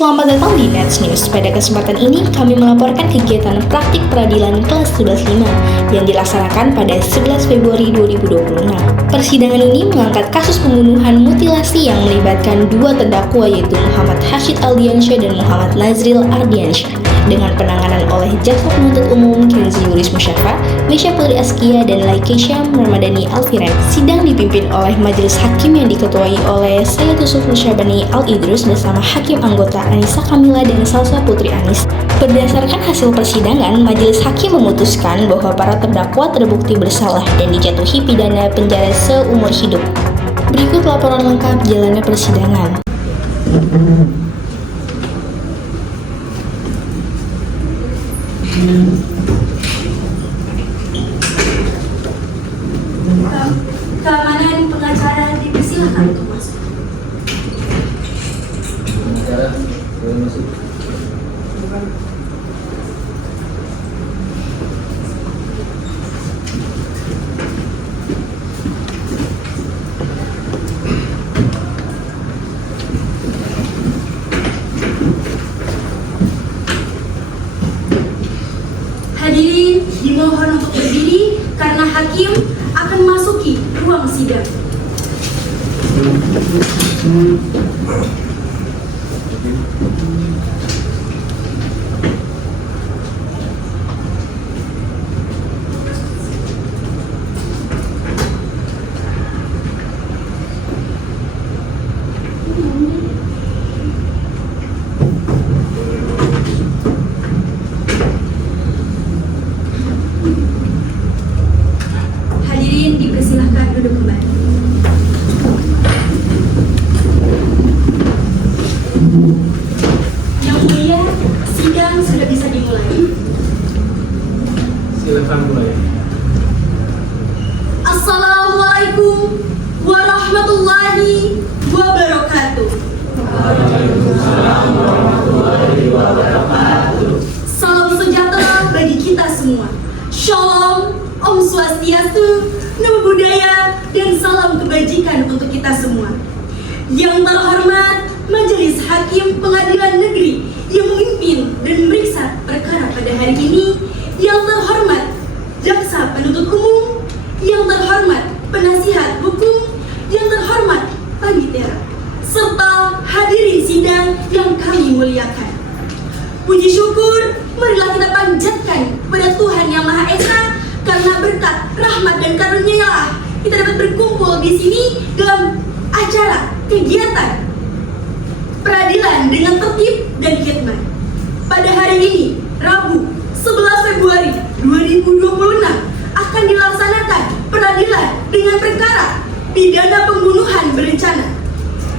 Selamat datang di Nets News. Pada kesempatan ini, kami melaporkan kegiatan praktik peradilan kelas 11.5 yang dilaksanakan pada 11 Februari 2026. Persidangan ini mengangkat kasus pembunuhan mutilasi yang melibatkan dua terdakwa yaitu Muhammad Hashid Aldiansyah dan Muhammad Nazril Ardiansyah dengan penanganan oleh Jaksa Penuntut Umum Kenzi Yuris Musyafa, Mesya Putri Askia, dan Laikesha Ramadhani Alfiren. Sidang dipimpin oleh majelis hakim yang diketuai oleh Sayyid Yusuf Syabani Al-Idrus bersama hakim anggota Anissa Kamila dan Salsa Putri Anis. Berdasarkan hasil persidangan, majelis hakim memutuskan bahwa para terdakwa terbukti bersalah dan dijatuhi pidana penjara seumur hidup. Berikut laporan lengkap jalannya persidangan. Keamanan pengacara dipersilakan untuk masuk. Pengacara boleh masuk. Hadirin dimohon untuk berdiri karena hakim akan memasuki ruang sidang. Hadirin dipersilahkan duduk kembali. Yang mulia, sidang sudah bisa dimulai. Silakan mulai. Assalamualaikum warahmatullahi wabarakatuh. Salam sejahtera bagi kita semua. Shalom, Om Swastiastu, Namo Buddhaya, dan salam kebajikan untuk kita semua. Yang terhormat Majelis Hakim Pengadilan Negeri yang memimpin dan memeriksa perkara pada hari ini, yang terhormat Jaksa Penuntut Umum, yang terhormat Penasihat Hukum, yang terhormat Panitera, serta hadirin sidang yang kami muliakan. Puji syukur marilah kita panjatkan kepada Tuhan Yang Maha Esa, karena berkat rahmat dan karunia-Nya kita dapat berkumpul di sini dalam acara kegiatan peradilan dengan tertib dan hikmat. Pada hari ini, Rabu 11 Februari 2026 akan dilaksanakan peradilan dengan perkara pidana pembunuhan berencana.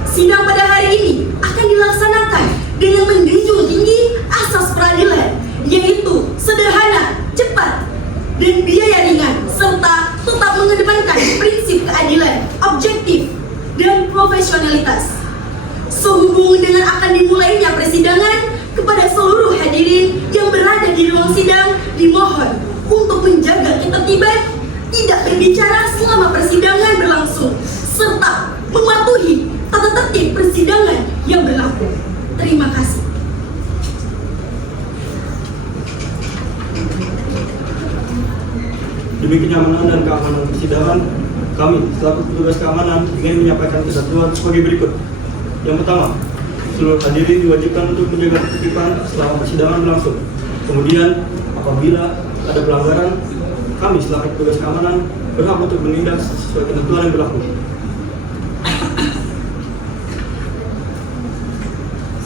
Sidang pada hari ini akan dilaksanakan dengan menjunjung tinggi asas peradilan, yaitu sederhana, cepat, dan biaya ringan, serta tetap mengedepankan prinsip keadilan, objektif, dan profesionalitas. Sehubung dengan akan dimulainya persidangan, kepada seluruh hadirin yang berada di ruang sidang dimohon untuk menjaga ketertiban, tidak berbicara selama persidangan berlangsung, serta mematuhi tata tertib persidangan yang berlaku. Terima kasih. Demi kenyamanan dan keamanan persidangan, kami selaku petugas keamanan ingin menyampaikan ketentuan sebagai berikut. Yang pertama, seluruh hadirin diwajibkan untuk menjaga ketertiban selama persidangan berlangsung. Kemudian, apabila ada pelanggaran, kami selaku petugas keamanan berhak untuk menindak sesuai ketentuan yang berlaku.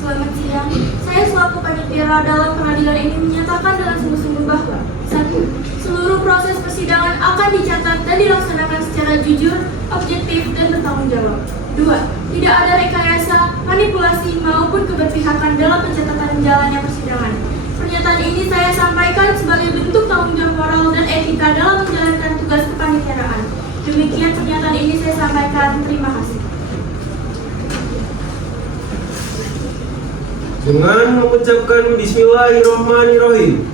Selamat siang. Saya selaku panitia dalam peradilan ini menyatakan dengan sungguh-sungguh bahwa 1. Seluruh proses persidangan akan dicatat dan dilaksanakan secara jujur, objektif, dan bertanggung jawab. 2. Tidak ada rekayasa, manipulasi, maupun keberpihakan dalam pencatatan jalannya persidangan. Pernyataan ini saya sampaikan sebagai bentuk tanggung jawab moral dan etika dalam menjalankan tugas kepaniteraan. Demikian pernyataan ini saya sampaikan. Terima kasih. Dengan mengucapkan Bismillahirrahmanirrahim,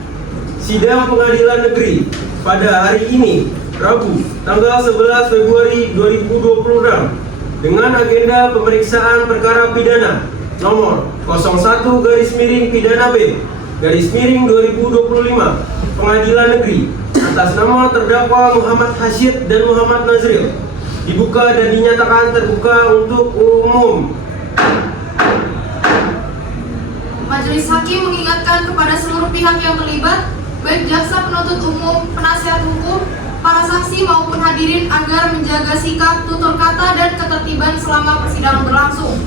sidang pengadilan negeri pada hari ini, Rabu, tanggal 11 Februari 2026, dengan agenda pemeriksaan perkara pidana nomor 01/Pidana B/2025 Pengadilan Negeri atas nama terdakwa Muhammad Hashid dan Muhammad Nazril dibuka dan dinyatakan terbuka untuk umum. Majelis Hakim mengingatkan kepada seluruh pihak yang terlibat, baik jaksa penuntut umum, penasihat hukum, para saksi maupun hadirin agar menjaga sikap, tutur kata, dan ketertiban selama persidangan berlangsung.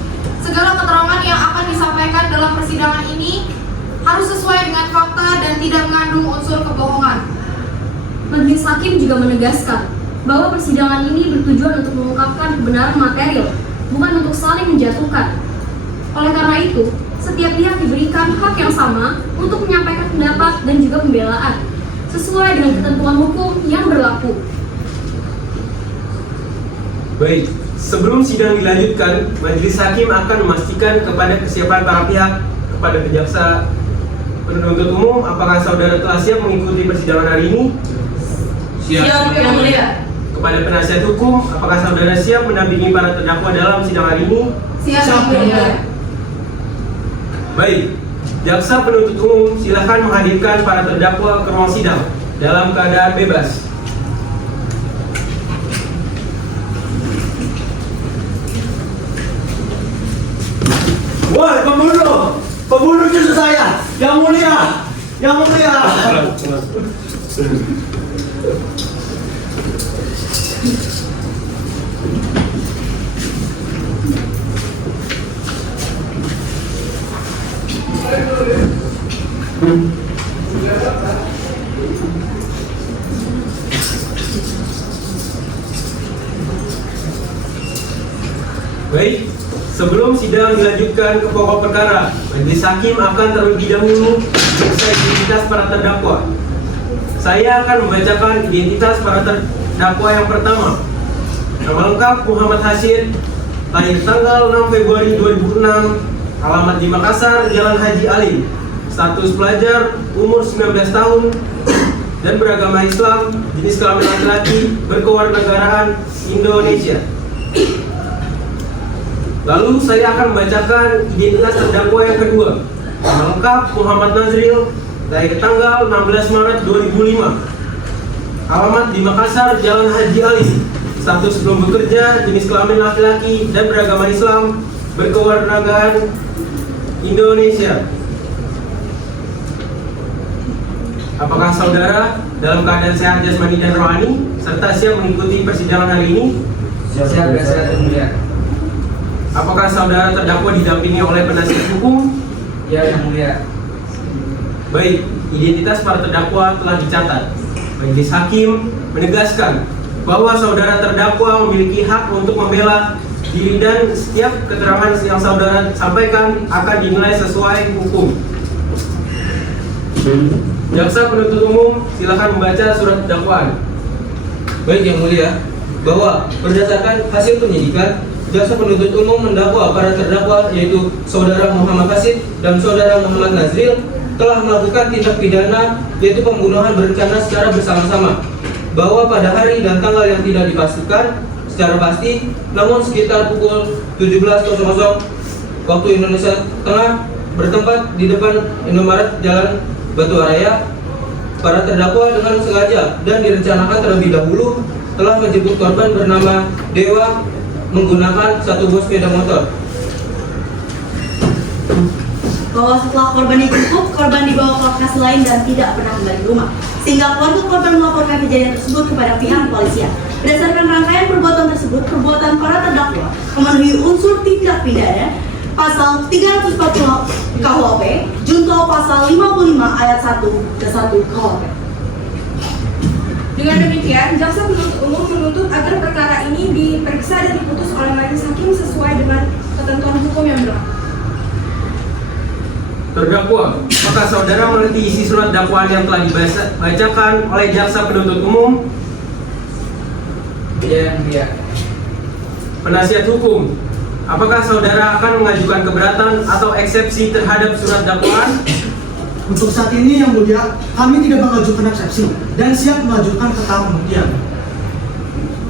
Segala keterangan yang akan disampaikan dalam persidangan ini harus sesuai dengan fakta dan tidak mengandung unsur kebohongan. Majelis Hakim juga menegaskan bahwa persidangan ini bertujuan untuk mengungkapkan kebenaran material, bukan untuk saling menjatuhkan. Oleh karena itu, setiap pihak diberikan hak yang sama untuk menyampaikan pendapat dan juga pembelaan, sesuai dengan ketentuan hukum yang berlaku. Baik, sebelum sidang dilanjutkan, Majelis Hakim akan memastikan kepada kesiapan para pihak kepada jaksa penuntut umum, apakah saudara telah siap mengikuti persidangan hari ini? Siap, Yang Mulia. Kepada penasihat hukum, apakah saudara siap mendampingi para terdakwa dalam sidang hari ini? Siap, Yang Mulia. Baik, jaksa penuntut umum silakan menghadirkan para terdakwa ke ruang sidang dalam keadaan bebas. Woi, pembunuh! Pembunuh cucu saya! Yang Mulia! Yang Mulia! Baik, sebelum sidang dilanjutkan ke pokok perkara, Majelis Hakim akan terlebih dahulu memeriksa identitas para terdakwa. Saya akan membacakan identitas para terdakwa yang pertama. Nama lengkap Muhammad Hashid, lahir tanggal 6 Februari 2006, alamat di Makassar, Jalan Haji Ali, status pelajar, umur 19 tahun, dan beragama Islam, jenis kelamin laki-laki, berkewarganegaraan Indonesia. Lalu saya akan membacakan identitas terdakwa yang kedua. Nama lengkap Muhammad Nazril, lahir tanggal 16 Maret 2005, alamat di Makassar, Jalan Haji Ali, status belum bekerja, jenis kelamin laki-laki, dan beragama Islam, berkewarganegaraan Indonesia. Apakah saudara dalam keadaan sehat jasmani dan rohani serta siap mengikuti persidangan hari ini? Siap, Yang Mulia. Apakah saudara terdakwa didampingi oleh penasihat hukum? Ya, Yang Mulia. Baik, identitas para terdakwa telah dicatat. Majelis Hakim menegaskan bahwa saudara terdakwa memiliki hak untuk membela diri dan setiap keterangan yang saudara sampaikan akan dinilai sesuai hukum. Jaksa penuntut umum silakan membaca surat dakwaan. Baik, Yang Mulia, bahwa berdasarkan hasil penyidikan, jaksa penuntut umum mendakwa para terdakwa yaitu saudara Muhammad Hashid dan saudara Muhammad Nazril telah melakukan tindak pidana yaitu pembunuhan berencana secara bersama-sama, bahwa pada hari dan tanggal yang tidak dipastikan secara pasti, namun sekitar pukul 17.00 waktu Indonesia Tengah bertempat di depan Indomaret Jalan Batu Raya, para terdakwa dengan sengaja dan direncanakan terlebih dahulu telah menjemput korban bernama Dewa menggunakan satu buah sepeda motor. Bahwa setelah korban dijemput, korban dibawa ke lokasi lain dan tidak pernah kembali ke rumah, sehingga keluarga korban melaporkan kejadian tersebut kepada pihak kepolisian. Berdasarkan rangkaian perbuatan tersebut, perbuatan para terdakwa memenuhi unsur tindak pidana pasal 340 KUHP, junto pasal 55 ayat 1 ke 1 KUHP. Dengan demikian, jaksa penuntut umum menuntut agar perkara ini diperiksa dan diputus oleh majelis hakim sesuai dengan ketentuan hukum yang berlaku. Terdakwa, apakah saudara mengerti isi surat dakwaan yang telah dibacakan oleh jaksa penuntut umum? Ya, Yang Mulia. Penasihat hukum, apakah saudara akan mengajukan keberatan atau eksepsi terhadap surat dakwaan? Untuk saat ini Yang Mulia, kami tidak mengajukan eksepsi dan siap mengajukan keterangan pembuktian.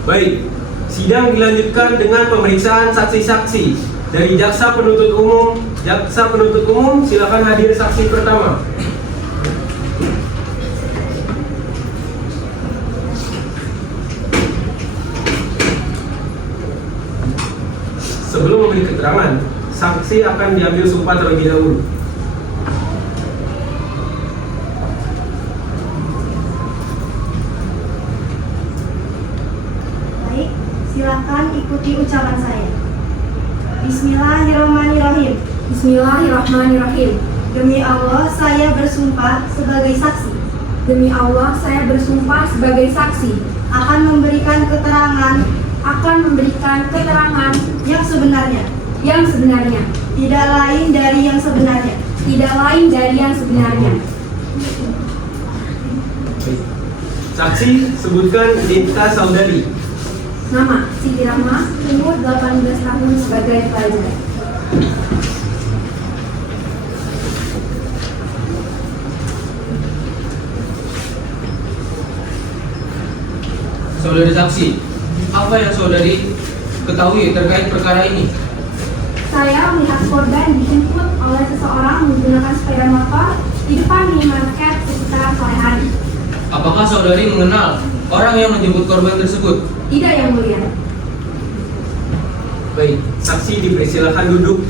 Baik, sidang dilanjutkan dengan pemeriksaan saksi-saksi dari jaksa penuntut umum Jaksa penuntut umum, silakan hadir saksi pertama. Sebelum memberi keterangan, saksi akan diambil sumpah terlebih dahulu. Baik, silakan ikuti ucapan saya. Bismillahirrahmanirrahim. Bismillahirrahmanirrahim. Demi Allah, saya bersumpah sebagai saksi Demi Allah, saya bersumpah sebagai saksi akan memberikan keterangan yang sebenarnya, tidak lain dari yang sebenarnya. Saksi, sebutkan identitas saudari. Nama Siti Rahma, umur 18 tahun sebagai pelajar. Saudari saksi, apa yang saudari ketahui terkait perkara ini? Saya melihat korban dijemput oleh seseorang menggunakan sepeda motor di depan minimarket sekitar sore hari. Apakah saudari mengenal orang yang menjemput korban tersebut? Tidak, Yang Mulia. Baik, saksi dipersilakan duduk.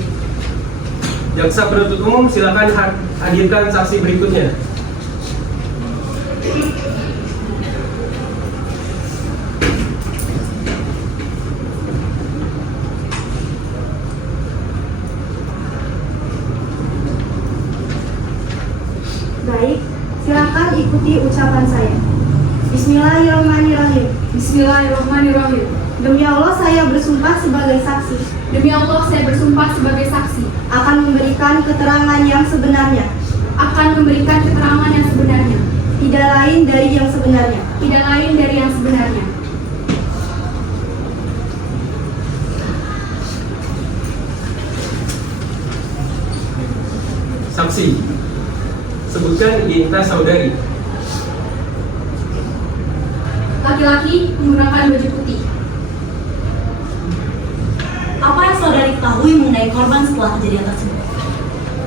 Jaksa penuntut umum, silakan hadirkan saksi berikutnya. Baik, silakan ikuti ucapan saya. Bismillahirrahmanirrahim. Bismillahirrahmanirrahim. Demi Allah, saya bersumpah sebagai saksi Demi Allah, saya bersumpah sebagai saksi akan memberikan keterangan yang sebenarnya, tidak lain dari yang sebenarnya. Saksi, sebutkan identitas saudari. Laki-laki menggunakan baju putih. Apa yang saudari ketahui mengenai korban setelah kejadian tersebut?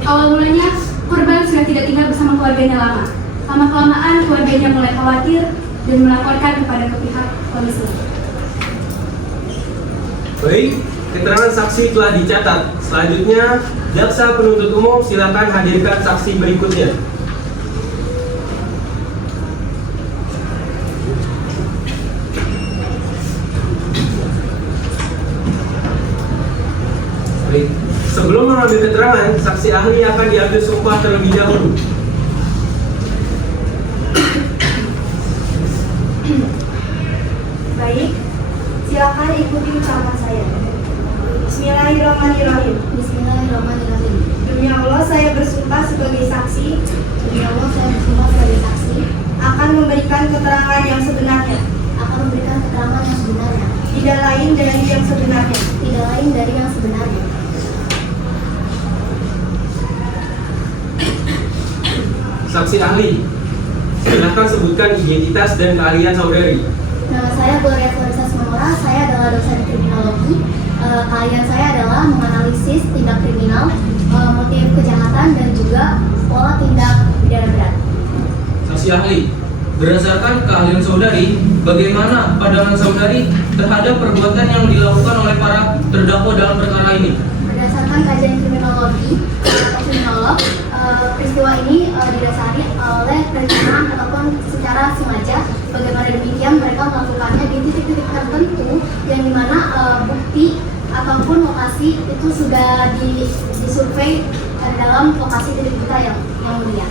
Awal mulanya, korban sudah tidak tinggal bersama keluarganya lama. Lama-kelamaan, keluarganya mulai khawatir dan melaporkan kepada pihak polisi. Baik, keterangan saksi telah dicatat. Selanjutnya, jaksa penuntut umum, silakan hadirkan saksi berikutnya. Baik, sebelum mengambil keterangan, saksi ahli akan diambil sumpah terlebih dahulu. Baik, silakan ikuti ucapan saya. Bismillahirrahmanirrahim. Demi Allah, saya bersumpah sebagai saksi akan memberikan keterangan yang sebenarnya, tidak lain dari yang sebenarnya. Saksi ahli, silakan sebutkan identitas dan keahlian saudari. Nama saya Gloria Florisa Sumora, saya adalah dosen kriminologi. Keahlian saya adalah menganalisis tindak kriminal, motif kejahatan, dan juga pola tindak pidana berat. Saksi ahli, berdasarkan keahlian saudari, bagaimana pandangan saudari terhadap perbuatan yang dilakukan oleh para terdakwa dalam perkara ini? Berdasarkan kajian kriminologi atau kriminolog, peristiwa ini didasari oleh perencanaan ataupun secara sengaja. Bagaimana demikian mereka melakukannya di titik-titik tertentu yang dimana bukti ataupun lokasi itu sudah disurvei dalam lokasi titik kita yang mulia.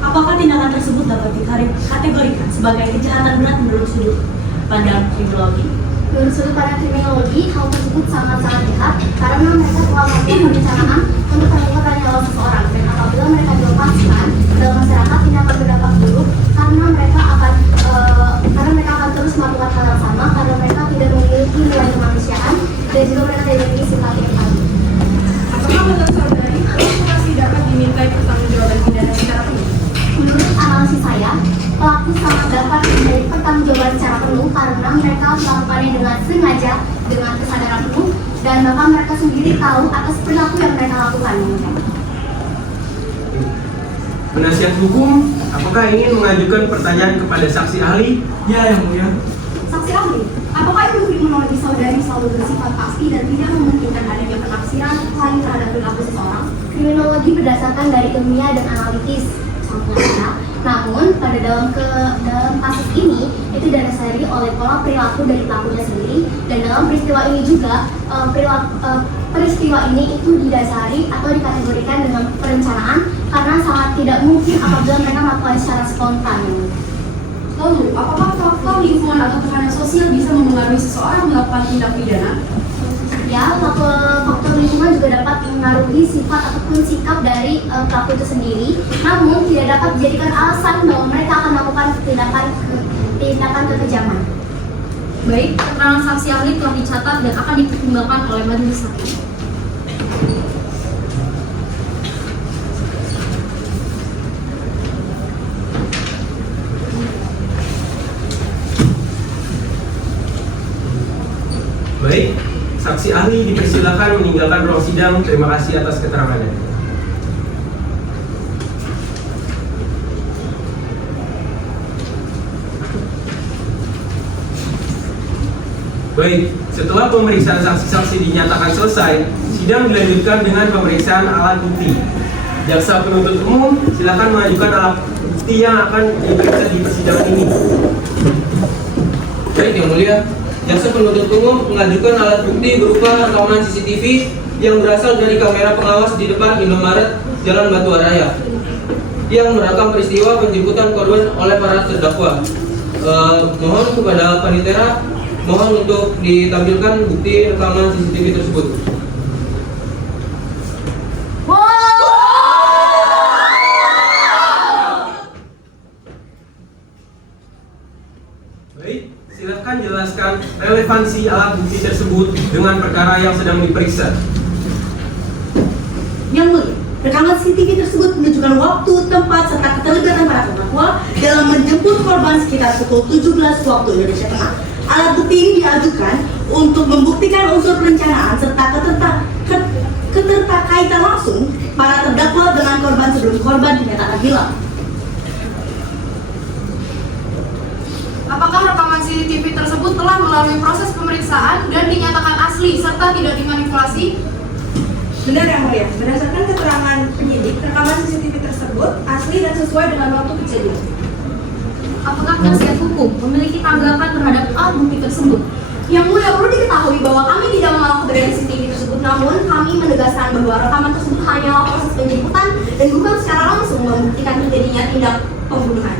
Apakah tindakan tersebut dapat dikategorikan sebagai kejahatan berat menurut sudut pandang kriminologi? Menurut sudut pandang kriminologi, hal tersebut sangat-sangat jahat karena mereka telah melakukan perencanaan untuk melakukan nyawa seseorang, dan apabila mereka dilepaskan dalam masyarakat ini akan berdampak buruk karena mereka akan terus melakukan hal yang sama karena mereka tidak memiliki nilai kemanusiaan dan juga mereka tidak memiliki simpati empati. Apakah menurut saudari pelaku masih dapat dimintai pertanggungjawaban pidana secara penuh? Menurut analisis saya, pelaku sangat dapat dimintai pertanggungjawaban secara penuh karena mereka melakukannya dengan sengaja, dengan kesadaran penuh, dan bahkan mereka sendiri tahu atas perilaku yang mereka lakukan. Penasihat hukum, apakah ingin mengajukan pertanyaan kepada saksi ahli? Ya, yang mulia. Saksi ahli, apakah itu kriminologi saudari selalu bersifat pasti dan tidak memungkinkan adanya penafsiran lain terhadap perilaku seseorang? Kriminologi berdasarkan dari ilmiah dan analitis, contohnya. Namun pada dalam kasus ini itu didasari oleh pola perilaku dari pelakunya sendiri, dan dalam peristiwa ini juga peristiwa ini itu didasari atau dikategorikan dengan perencanaan karena sangat tidak mungkin apabila mereka melakukan secara spontan. Lalu, apakah faktor lingkungan atau tekanan sosial bisa mempengaruhi seseorang melakukan tindak pidana? Ya, faktor lingkungan juga dapat mengaruhi sifat ataupun sikap dari pelaku itu sendiri, namun tidak dapat dijadikan alasan bahwa mereka akan melakukan tindakan kekejaman. Baik, keterangan saksi ahli telah dicatat dan akan dipertimbangkan oleh majelis hakim. Baik, saksi ahli dipersilakan meninggalkan ruang sidang. Terima kasih atas keterangannya. Baik, setelah pemeriksaan saksi-saksi dinyatakan selesai, sidang dilanjutkan dengan pemeriksaan alat bukti. Jaksa penuntut umum silakan mengajukan alat bukti yang akan diperiksa di persidangan ini. Baik, yang mulia, jaksa penuntut umum mengajukan alat bukti berupa rekaman CCTV yang berasal dari kamera pengawas di depan Indomaret Jalan Batu Raya yang merekam peristiwa penjemputan korban oleh para terdakwa. Mohon kepada panitia, mohon untuk ditampilkan bukti rekaman CCTV tersebut. Baik, silakan jelaskan relevansi alat bukti tersebut dengan perkara yang sedang diperiksa. Yang mulia, rekaman CCTV tersebut menunjukkan waktu, tempat, serta keterlibatan para terdakwa dalam menjemput korban sekitar pukul 17 waktu Indonesia Tengah. Alat bukti ini diajukan untuk membuktikan unsur perencanaan serta keterkaitan langsung para terdakwa dengan korban sebelum korban dinyatakan hilang. Apakah rekaman CCTV tersebut telah melalui proses pemeriksaan dan dinyatakan asli serta tidak dimanipulasi? Benar yang mulia, berdasarkan keterangan penyidik, rekaman CCTV tersebut asli dan sesuai dengan waktu kejadian. Apakah penasihat hukum memiliki tanggapan terhadap alat bukti tersebut? Yang mulia, perlu diketahui bahwa kami tidak menolak keberadaan CCTV tersebut, namun kami menegaskan bahwa rekaman tersebut hanyalah proses penjemputan dan bukan secara langsung membuktikan terjadinya tindak pembunuhan.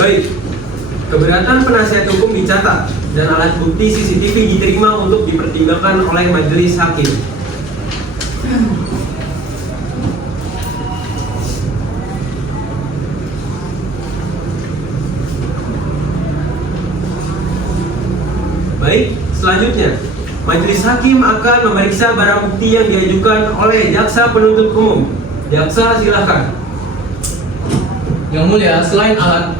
Baik, keberatan penasihat hukum dicatat dan alat bukti CCTV diterima untuk dipertimbangkan oleh majelis hakim. Baik, selanjutnya majelis hakim akan memeriksa barang bukti yang diajukan oleh jaksa penuntut umum. Jaksa silakan. Yang mulia, selain alat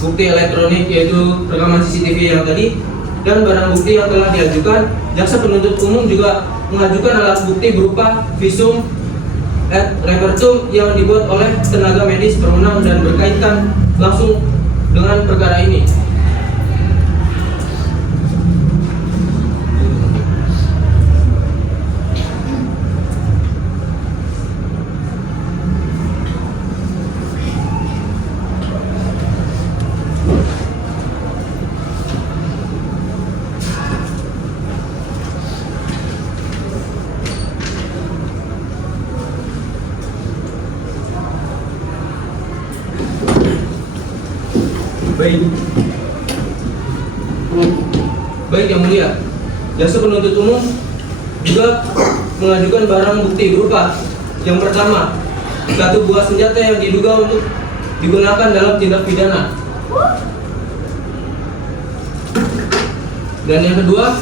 bukti elektronik yaitu rekaman CCTV yang tadi dan barang bukti yang telah diajukan, jaksa penuntut umum juga mengajukan alat bukti berupa visum et repertum yang dibuat oleh tenaga medis berwenang dan berkaitan langsung dengan perkara ini. Baik yang mulia, jaksa penuntut umum juga mengajukan barang bukti berupa yang pertama, satu buah senjata yang diduga untuk digunakan dalam tindak pidana. Dan yang kedua,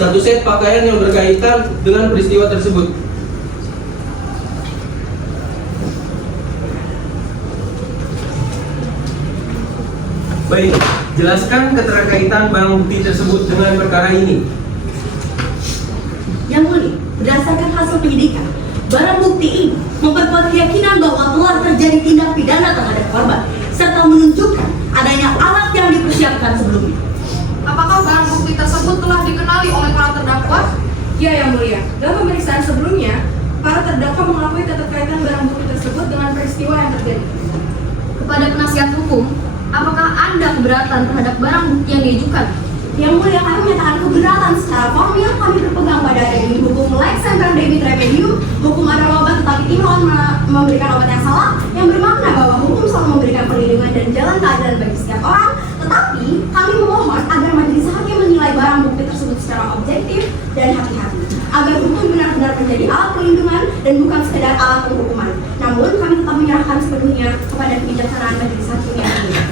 satu set pakaian yang berkaitan dengan peristiwa tersebut. Baik, Jelaskan keterkaitan barang bukti tersebut dengan perkara ini. Yang mulia, berdasarkan hasil penyidikan, barang bukti ini memperkuat keyakinan bahwa telah terjadi tindak pidana terhadap korban, serta menunjukkan adanya alat yang dipersiapkan sebelumnya. Apakah barang bukti tersebut telah dikenali oleh para terdakwa? Ya, Yang Mulia. Dalam pemeriksaan sebelumnya, para terdakwa mengakui keterkaitan barang bukti tersebut dengan peristiwa yang terjadi. Kepada penasihat hukum, apakah Anda keberatan terhadap barang bukti yang diajukan? Yang mulia, kami menyatakan keberatan secara formil. Kami berpegang pada adanya hukum Lex Semper Debit Remedium. Hukum adalah obat, tetapi timbauan memberikan obat yang salah, yang bermakna bahwa hukum selalu memberikan perlindungan dan jalan keadilan bagi setiap orang. Tetapi kami memohon agar majelis hakim menilai barang bukti tersebut secara objektif dan hati-hati, agar hukum benar-benar menjadi alat perlindungan dan bukan sekedar alat penghukuman. Namun kami tetap menyerahkan sepenuhnya kepada kebijaksanaan majelis hakim yang mulia.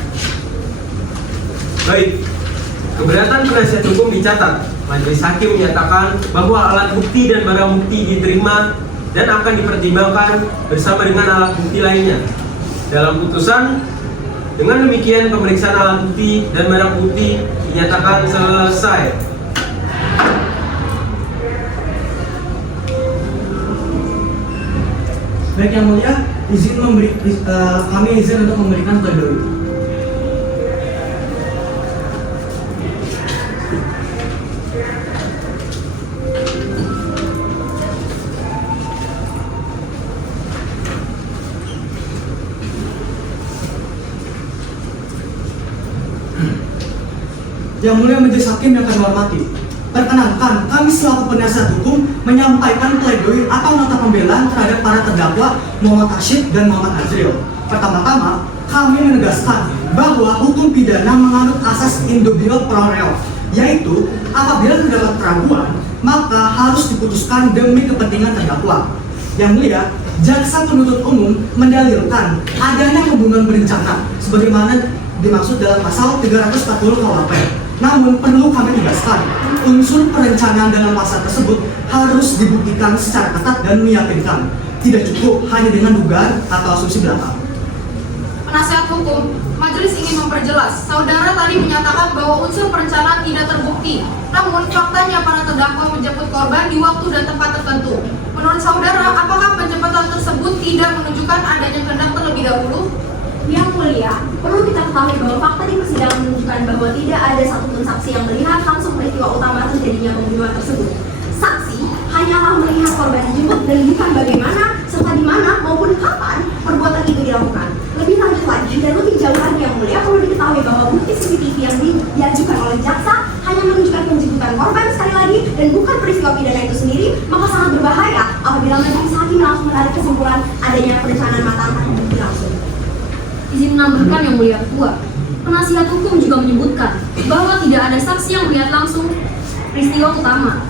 Baik, keberatan penasihat hukum dicatat. Majelis hakim menyatakan bahwa alat bukti dan barang bukti diterima dan akan dipertimbangkan bersama dengan alat bukti lainnya. Dalam putusan, dengan demikian pemeriksaan alat bukti dan barang bukti dinyatakan selesai. Baik Yang Mulia, kami izin untuk memberikan pledoi. Yang Mulia Majelis Hakim yang kami hormati, perkenankan kami selaku penasihat hukum menyampaikan pledoi atau nota pembelaan terhadap para terdakwa Muhammad Hashid dan Muhammad Nazril. Pertama-tama, kami menegaskan bahwa hukum pidana menganut asas indubio pro reo, yaitu apabila terdapat keraguan, maka harus diputuskan demi kepentingan terdakwa. Yang Mulia, jaksa penuntut umum mendalilkan adanya pembunuhan berencana sebagaimana dimaksud dalam pasal 340 KUHP. Namun perlu kami tegaskan, unsur perencanaan dalam pasal tersebut harus dibuktikan secara ketat dan meyakinkan. Tidak cukup hanya dengan dugaan atau asumsi belaka. Penasihat hukum, majelis ingin memperjelas. Saudara tadi menyatakan bahwa unsur perencanaan tidak terbukti. Namun faktanya para terdakwa menjemput korban di waktu dan tempat tertentu. Menurut saudara, apakah penjemputan tersebut tidak menunjukkan adanya kehendak terlebih dahulu? Yang Mulia, perlu kita ketahui bahwa fakta di persidangan menunjukkan bahwa tidak ada satupun saksi yang melihat langsung peristiwa utama terjadinya pembunuhan tersebut. Saksi hanyalah melihat korban dijemput dan bukan bagaimana, serta di mana maupun kapan perbuatan itu dilakukan. Lebih lanjut lagi dan lebih jauh lagi Yang Mulia, perlu diketahui bahwa bukti CCTV yang diajukan oleh jaksa hanya menunjukkan penjemputan korban sekali lagi dan bukan peristiwa pidana itu sendiri, maka sangat berbahaya apabila majelis hakim langsung menarik kesimpulan adanya perencanaan matang atau bukti langsung. Izin menambahkan Yang Mulia Ketua, penasihat hukum juga menyebutkan bahwa tidak ada saksi yang melihat langsung peristiwa utama.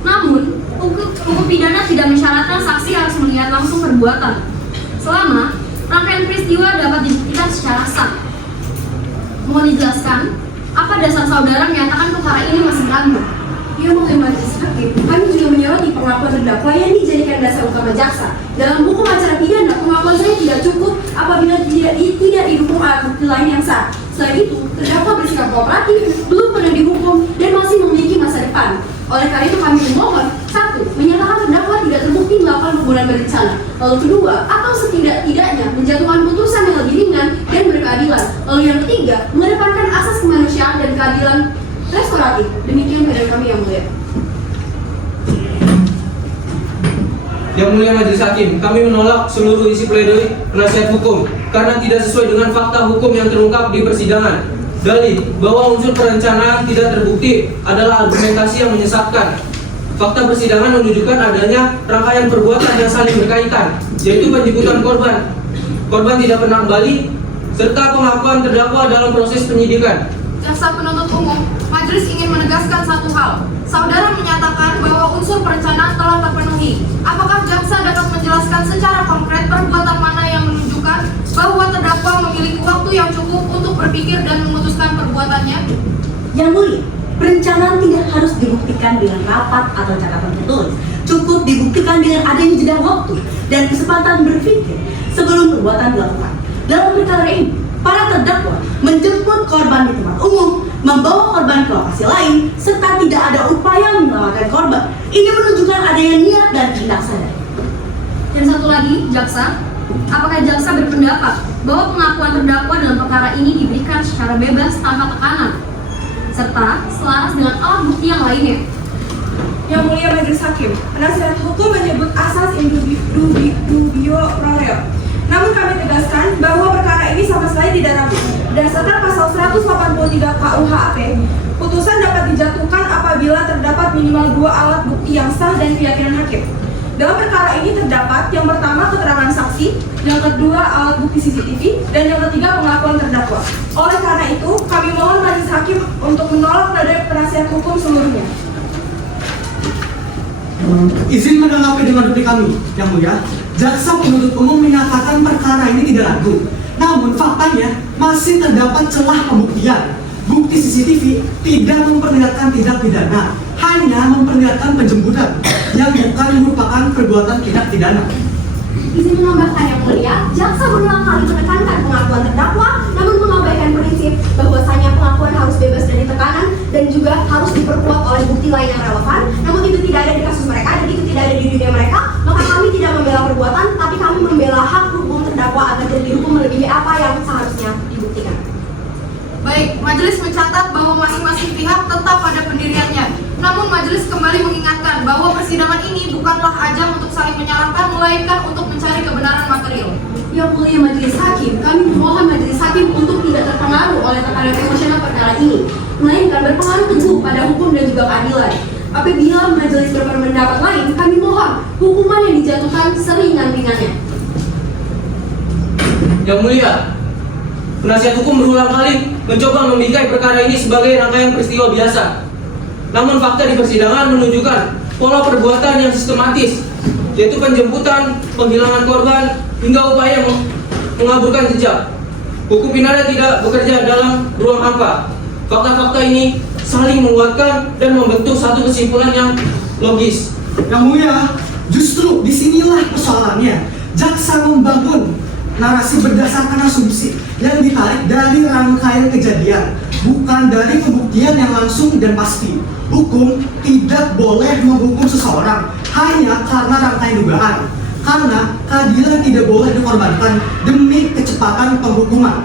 Namun, hukum pidana tidak mensyaratkan saksi harus melihat langsung perbuatan, selama rangkaian peristiwa dapat dibuktikan secara sah. Mohon dijelaskan, apa dasar saudara menyatakan perkara ini masih ragu? Yang Mulia Majelis Hakim, kami juga menyoroti perlakuan terdakwa yang dijadikan dasar utama jaksa. Dalam hukum acara pidana, pengakuan saya tidak cukup apabila tidak didukung alat bukti lain yang sah. Selain itu, terdakwa bersikap kooperatif, belum pernah dihukum, dan masih memiliki masa depan. Oleh karena itu kami memohon, 1. Menyatakan terdakwa tidak terbukti melakukan pembunuhan berencana. Lalu kedua, atau setidak-tidaknya menjatuhkan putusan yang lebih ringan dan berkeadilan. Lalu yang ketiga, mengedepankan asas kemanusiaan dan keadilan restoratif. Demikian pilihan kami Yang Mulia. Yang Mulia Majelis Hakim, kami menolak seluruh isi pledoi penasihat hukum karena tidak sesuai dengan fakta hukum yang terungkap di persidangan. Dalil bahwa unsur perencanaan tidak terbukti adalah argumentasi yang menyesatkan. Fakta persidangan menunjukkan adanya rangkaian perbuatan yang saling berkaitan, yaitu penjemputan korban. Korban tidak pernah kembali, serta pengakuan terdakwa dalam proses penyidikan. Jaksa penuntut umum, majelis ingin menegaskan satu hal. Saudara menyatakan bahwa unsur perencanaan telah terpenuhi. Apakah jaksa dapat menjelaskan secara konkret perbuatan mana yang menunjukkan bahwa terdakwa memiliki waktu yang cukup untuk berpikir dan memutuskan perbuatannya? Yang Mulia, perencanaan tidak harus dibuktikan dengan rapat atau catatan tertulis. Cukup dibuktikan dengan adanya jeda waktu dan kesempatan berpikir sebelum perbuatan dilakukan. Dalam perkara ini, para terdakwa menjemput korban di tempat umum, membawa korban ke lokasi lain, serta tidak ada upaya menyelamatkan korban. Ini menunjukkan adanya niat dan tindak sadar. Dan satu lagi, jaksa, apakah jaksa berpendapat bahwa pengakuan terdakwa dalam perkara ini diberikan secara bebas tanpa tekanan, serta selaras dengan alat bukti yang lainnya? Yang Mulia Majelis Hakim, penasihat hukum menyebut asas in dubio pro reo. Namun kami tegaskan bahwa perkara ini sama sekali tidak ragu. Berdasarkan pasal 183 KUHP, putusan dapat dijatuhkan apabila terdapat minimal 2 alat bukti yang sah dan keyakinan hakim. Dalam perkara ini terdapat yang pertama keterangan saksi, yang kedua alat bukti CCTV, dan yang ketiga pengakuan terdakwa. Oleh karena itu, kami mohon Majelis Hakim untuk menolak pada penasihat hukum seluruhnya. Izin menanggapi dengan duplik kami, Yang Mulia. Jaksa penuntut umum menyatakan perkara ini tidak ragu. Namun faktanya masih terdapat celah pembuktian. Bukti CCTV tidak memperlihatkan tindak pidana, hanya memperlihatkan penjemputan yang bukan merupakan perbuatan tindak pidana. Izin menambahkan Yang Mulia, jaksa berulang kali menekankan pengakuan terdakwa, namun mengabaikan prinsip bahwasanya pengakuan harus bebas dari tekanan dan juga harus diperkuat oleh bukti lain yang relevan. Namun itu tidak ada di kasus mereka dan itu tidak ada di dunia mereka. Maka kami tidak membela perbuatan, tapi kami membela hak hukum terdakwa agar tidak dihukum melebihi apa yang seharusnya dibuktikan. Baik, majelis mencatat bahwa masing-masing pihak tetap pada pendiriannya. Namun majelis kembali mengingatkan bahwa persidangan ini bukanlah ajang untuk saling menyalahkan, melainkan untuk mencari kebenaran material. Yang Mulia Majelis Hakim, kami memohon Majelis Hakim untuk tidak terpengaruh oleh tekanan emosional perkara ini, melainkan berpengaruh teguh pada hukum dan juga keadilan. Apabila majelis berpendapat lain, kami mohon hukuman yang dijatuhkan seringan-ringannya. Yang Mulia, penasihat hukum berulang kali mencoba membingkai perkara ini sebagai rangkaian peristiwa biasa. Namun fakta di persidangan menunjukkan pola perbuatan yang sistematis, yaitu penjemputan, penghilangan korban, hingga upaya mengaburkan jejak. Hukum pidana tidak bekerja dalam ruang hampa. Fakta-fakta ini saling menguatkan dan membentuk satu kesimpulan yang logis. Yang Mulia, justru disinilah persoalannya. Jaksa membangun narasi berdasarkan asumsi yang ditarik dari rangkaian kejadian, bukan dari pembuktian yang langsung dan pasti. Hukum tidak boleh menghukum seseorang hanya karena rangkaian dugaan, karena keadilan tidak boleh dikorbankan demi kecepatan penghukuman.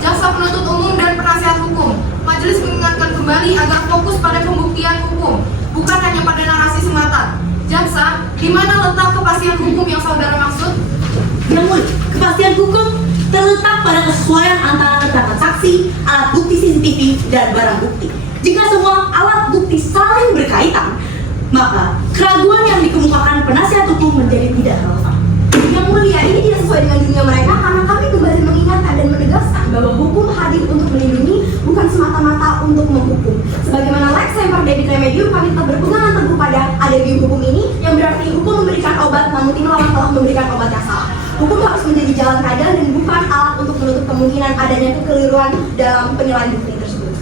Jaksa penuntut umum dan penasihat hukum, majelis mengingatkan kembali agar fokus pada pembuktian hukum, bukan hanya pada narasi semata. Jaksa, di mana letak kepastian hukum yang saudara maksud? Namun, kepastian hukum terletak pada kesesuaian antara keterangan saksi, alat bukti CCTV, dan barang bukti. Jika semua alat bukti saling berkaitan, maka keraguan yang dikemukakan penasihat hukum menjadi tidak relevan. Yang Mulia, ini tidak sesuai dengan dunia mereka karena kami kembali mengingatkan dan menegaskan bahwa hukum hadir untuk melindungi, bukan semata-mata untuk menghukum. Sebagaimana lex semper debit remedium, kami tetap berpegangan teguh pada adendum hukum ini, yang berarti hukum memberikan obat, namun tim lawan telah memberikan obat yang salah. Hukum harus menjadi jalan keadilan dan bukan alat untuk menutup kemungkinan adanya kekeliruan dalam penilaian bukti tersebut.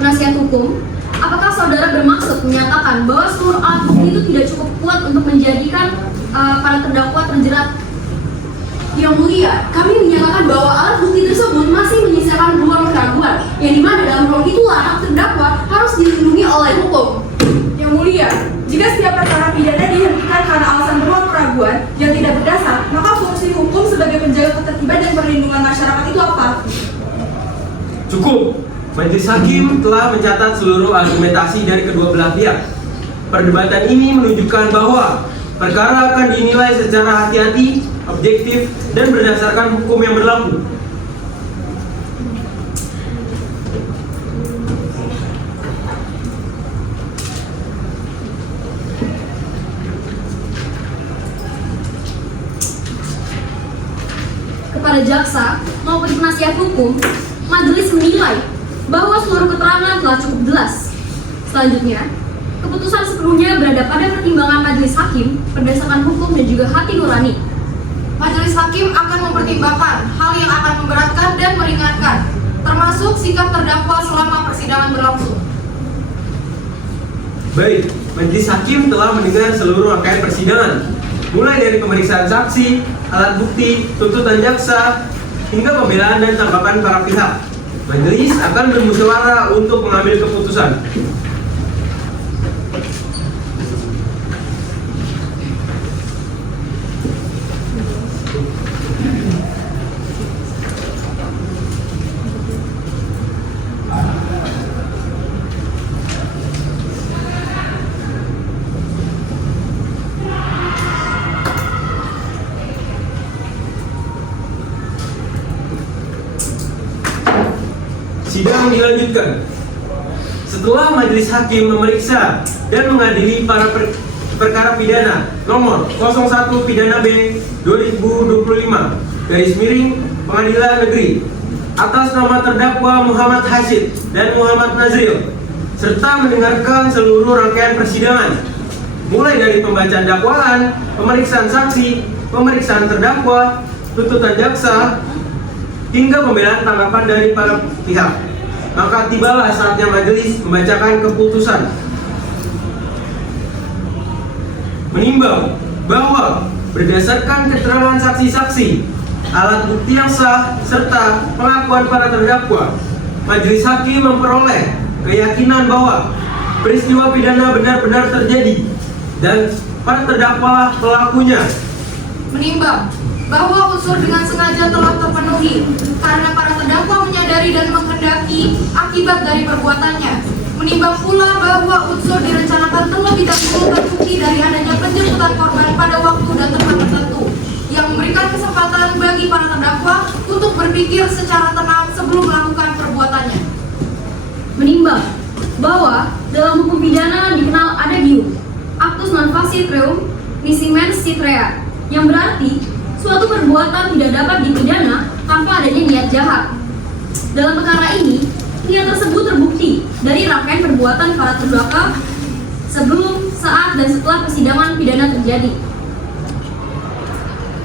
Penasihat hukum, apakah saudara bermaksud menyatakan bahwa seluruh alat bukti itu tidak cukup kuat untuk menjadikan para terdakwa terjerat? Yang Mulia, kami menyatakan bahwa alat bukti tersebut masih menyisakan ruang keraguan, yang dimana dalam ruang itulah hak terdakwa harus dilindungi oleh hukum. Yang Mulia, jika setiap perkara pidana dihentikan karena alasan ruang keraguan yang tidak berdasar, maka fungsi hukum sebagai penjaga ketertiban dan perlindungan masyarakat itu apa? Cukup. Majelis Hakim telah mencatat seluruh argumentasi dari kedua belah pihak. Perdebatan ini menunjukkan bahwa perkara akan dinilai secara hati-hati, objektif, dan berdasarkan hukum yang berlaku. Kepada jaksa maupun penasihat hukum, majelis menilai bahwa seluruh keterangan telah cukup jelas. Selanjutnya, keputusan sepenuhnya berada pada pertimbangan majelis hakim berdasarkan hukum dan juga hati nurani. Majelis hakim akan mempertimbangkan hal yang akan memberatkan dan meringankan, termasuk sikap terdakwa selama persidangan berlangsung. Baik, majelis hakim telah mendengar seluruh rangkaian persidangan, mulai dari pemeriksaan saksi, alat bukti, tuntutan jaksa, hingga pembelaan dan tanggapan para pihak. Majelis akan bermusyawarah untuk mengambil keputusan. Sidang dilanjutkan. Setelah majelis hakim memeriksa dan mengadili para perkara pidana nomor 01 pidana B 2025 Pengadilan Negeri atas nama terdakwa Muhammad Hasid dan Muhammad Nazril, serta mendengarkan seluruh rangkaian persidangan mulai dari pembacaan dakwaan, pemeriksaan saksi, pemeriksaan terdakwa, tuntutan jaksa, hingga pembelaan tanggapan dari para pihak. Maka tibalah saatnya majelis membacakan keputusan. Menimbang bahwa berdasarkan keterangan saksi-saksi, alat bukti yang sah, serta pengakuan para terdakwa, majelis hakim memperoleh keyakinan bahwa peristiwa pidana benar-benar terjadi dan para terdakwa pelakunya. Menimbang bahwa unsur dengan sengaja telah terpenuhi karena para terdakwa menyadari dan menghendaki akibat dari perbuatannya. Menimbang pula bahwa unsur direncanakan terlebih dahulu terbukti dari adanya penjemputan korban pada waktu dan tempat tertentu yang memberikan kesempatan bagi para terdakwa untuk berpikir secara tenang sebelum melakukan perbuatannya. Menimbang bahwa dalam hukum pidana dikenal adagium actus non facit reum nisi mens sit rea, yang berarti suatu perbuatan tidak dapat dipidana tanpa adanya niat jahat. Dalam perkara ini, niat tersebut terbukti dari rangkaian perbuatan para terdakwa sebelum, saat, dan setelah persidangan pidana terjadi.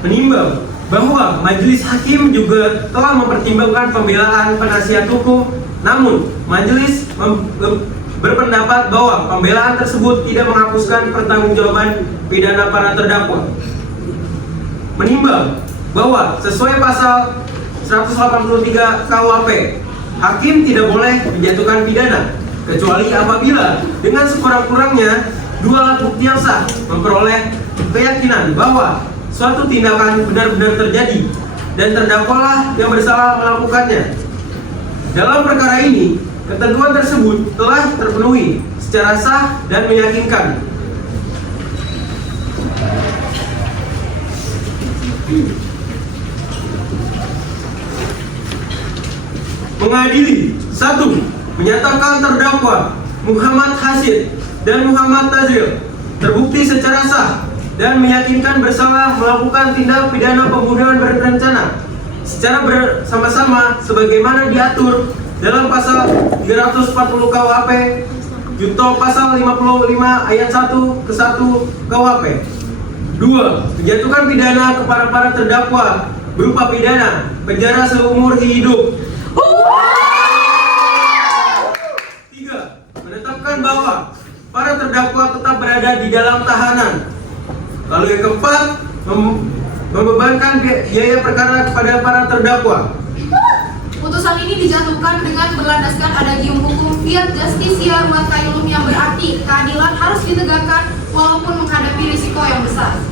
Menimbang bahwa majelis hakim juga telah mempertimbangkan pembelaan penasihat hukum, namun majelis berpendapat bahwa pembelaan tersebut tidak menghapuskan pertanggungjawaban pidana para terdakwa. Menimbang bahwa sesuai pasal 183 KUHP, hakim tidak boleh menjatuhkan pidana kecuali apabila dengan sekurang-kurangnya dua alat bukti yang sah memperoleh keyakinan bahwa suatu tindakan benar-benar terjadi dan terdakwalah yang bersalah melakukannya. Dalam perkara ini, ketentuan tersebut telah terpenuhi secara sah dan meyakinkan. Mengadili 1. Menyatakan terdakwa Muhammad Hasid dan Muhammad Nazril terbukti secara sah dan meyakinkan bersalah melakukan tindak pidana pembunuhan berencana secara bersama-sama sebagaimana diatur dalam pasal 340 KUHP junto pasal 55 ayat 1 ke 1 KUHP. 2. Menjatuhkan pidana kepada para terdakwa berupa pidana penjara seumur hidup. 3. Menetapkan bahwa para terdakwa tetap berada di dalam tahanan. Lalu yang keempat, membebankan biaya perkara kepada para terdakwa. Putusan ini dijatuhkan dengan berlandaskan adagium hukum fiat justisia ruat caelum, yang berarti keadilan harus ditegakkan walaupun menghadapi risiko yang besar.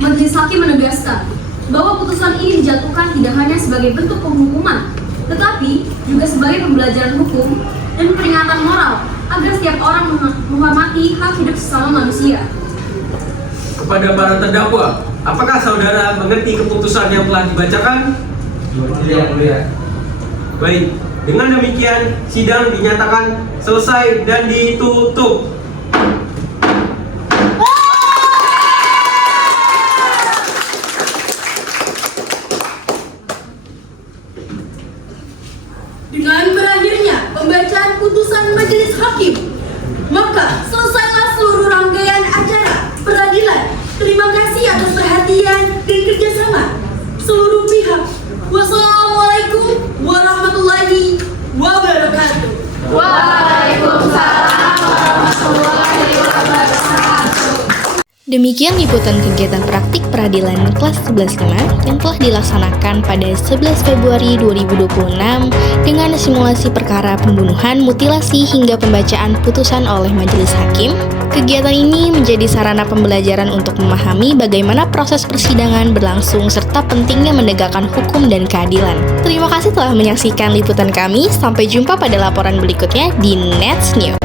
Majelis hakim menegaskan bahwa putusan ini dijatuhkan tidak hanya sebagai bentuk penghukuman, tetapi juga sebagai pembelajaran hukum dan peringatan moral agar setiap orang menghormati hak hidup sesama manusia. Kepada para terdakwa, apakah saudara mengerti keputusan yang telah dibacakan? Yang mulia. Baik, dengan demikian sidang dinyatakan selesai dan ditutup. Dengan berakhirnya pembacaan putusan majelis hakim, maka selesailah seluruh rangkaian acara peradilan. Terima kasih atas perhatian dan kerjasama seluruh pihak. Wassalamualaikum warahmatullahi wabarakatuh. Waalaikumsalam warahmatullahi wabarakatuh. Demikian liputan kegiatan praktik peradilan kelas 11.5 yang telah dilaksanakan pada 11 Februari 2026 dengan simulasi perkara pembunuhan, mutilasi, hingga pembacaan putusan oleh majelis hakim. Kegiatan ini menjadi sarana pembelajaran untuk memahami bagaimana proses persidangan berlangsung serta pentingnya menegakkan hukum dan keadilan. Terima kasih telah menyaksikan liputan kami. Sampai jumpa pada laporan berikutnya di Nets News.